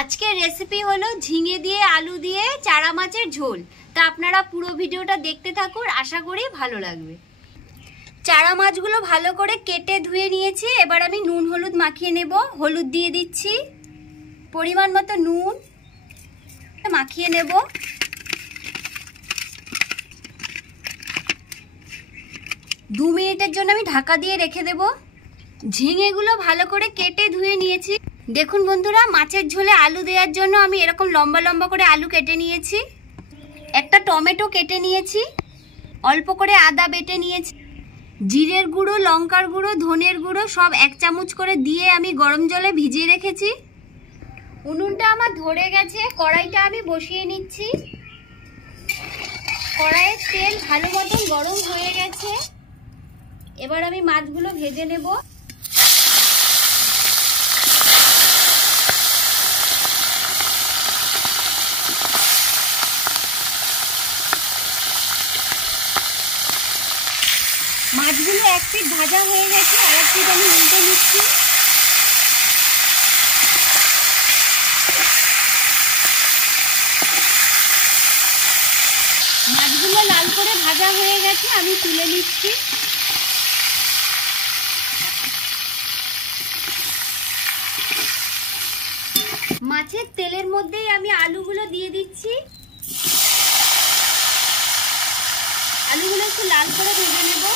আজকের রেসিপি হলো ঝিঙে দিয়ে আলু দিয়ে চারা মাছের ঝোল। তা আপনারা পুরো ভিডিওটা দেখতে থাকুন, আশা করি ভালো লাগবে। চারা মাছগুলো ভালো করে কেটে ধুয়ে নিয়েছি। এবার আমি নুন হলুদ মাখিয়ে নেব। হলুদ দিয়ে দিচ্ছি, পরিমাণ মতো নুন মাখিয়ে নেব। দু মিনিটের জন্য আমি ঢাকা দিয়ে রেখে দেব। ঝিঙেগুলো ভালো করে কেটে ধুয়ে নিয়েছি। দেখুন বন্ধুরা, মাছের ঝোলে আলু দেওয়ার জন্য আমি এরকম লম্বা লম্বা করে আলু কেটে নিয়েছি। একটা টমেটো কেটে নিয়েছি, অল্প করে আদা বেটে নিয়েছি। জিরের গুঁড়ো, লঙ্কার গুঁড়ো, ধনের গুঁড়ো সব 1 চামচ করে দিয়ে আমি গরম জলে ভিজিয়ে রেখেছি। উনুনটা আমার ধরে গেছে, কড়াইটা আমি বসিয়ে নিচ্ছি। কড়াইয়ের তেল ভালো মতন গরম হয়ে গেছে। এবার আমি মাছগুলো ভেজে নেব। মাছগুলো এক পিঠ ভাজা হয়ে গেছে, আর এক পিঠ আমি উল্টে নিচ্ছি। মাছগুলো লাল করে ভাজা হয়ে গেছে, আমি তুলে নিচ্ছি। মাছের তেলের মধ্যেই আমি আলুগুলো দিয়ে দিচ্ছি। আলুগুলো একটু লাল করে ভেজে নেব।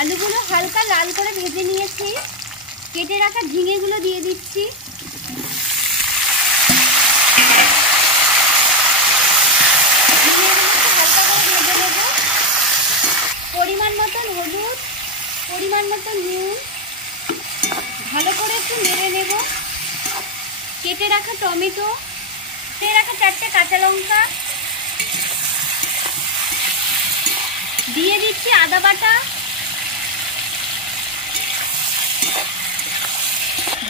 আলুগুলো হালকা লাল করে ভেজে নিয়েছি। কেটে রাখা ঝিঙেগুলো দিয়ে দিচ্ছি। হালকা করে ভেজে নেব। পরিমাণ মতন হলুদ, পরিমাণ মতন নুন, ভালো করে একটু নেড়ে নেব। কেটে রাখা টমেটো, কেটে রাখা 4টে কাঁচা লঙ্কা দিয়ে দিচ্ছি। আদা বাটা,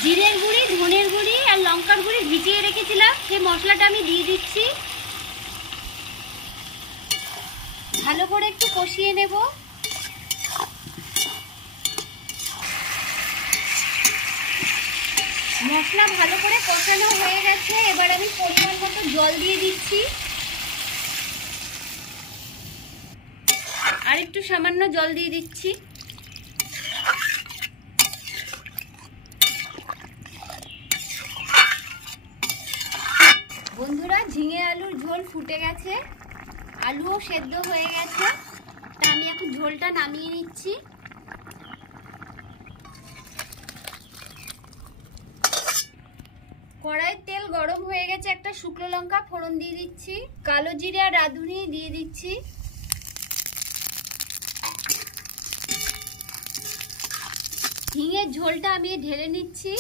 জিরের গুঁড়ি, ধনের গুঁড়ি আর লঙ্কার গুঁড়ি ভিজিয়ে রেখেছিলাম, সেই মশলাটা আমি দিয়ে দিচ্ছি। ভালো করে একটু কষিয়ে নেব। মশলা ভালো করে কষানো হয়ে গেছে। এবার আমি পরিমাণ মতো জল দিয়ে দিচ্ছি। আর একটু সামান্য জল দিয়ে দিচ্ছি। বন্ধুরা, ঝিঙে আলুর ঝোল ফুটে গেছে, আলুও সেদ্ধ হয়ে গেছে। তা আমি এখন ঝোলটা নামিয়ে নিচ্ছি। কড়াইয়ের তেল গরম হয়ে গেছে, একটা শুকনো লঙ্কা ফোড়ন দিয়ে দিচ্ছি। কালো জিরে আর রাঁধুনি দিয়ে দিচ্ছি। ঝিঙের ঝোলটা আমি ঢেলে নিচ্ছি।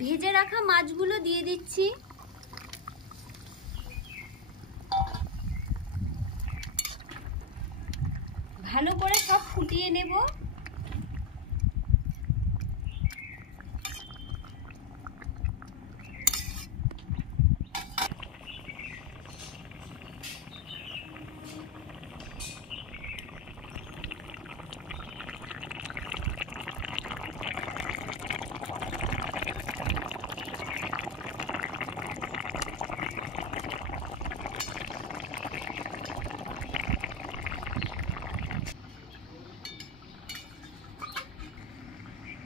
ভেজে রাখা মাছগুলো দিয়ে দিচ্ছি। ভালো করে সব ফুটিয়ে নেব।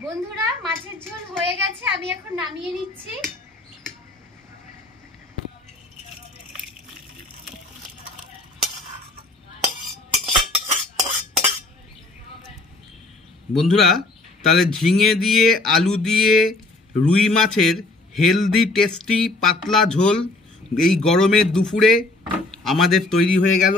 বন্ধুরা, মাছের ঝোল হয়ে গেছে, আমি এখন নামিয়ে নিচ্ছি। বন্ধুরা, তাহলে ঝিঙে দিয়ে আলু দিয়ে রুই মাছের হেলদি টেস্টি পাতলা ঝোল এই গরমের দুপুরে আমাদের তৈরি হয়ে গেল।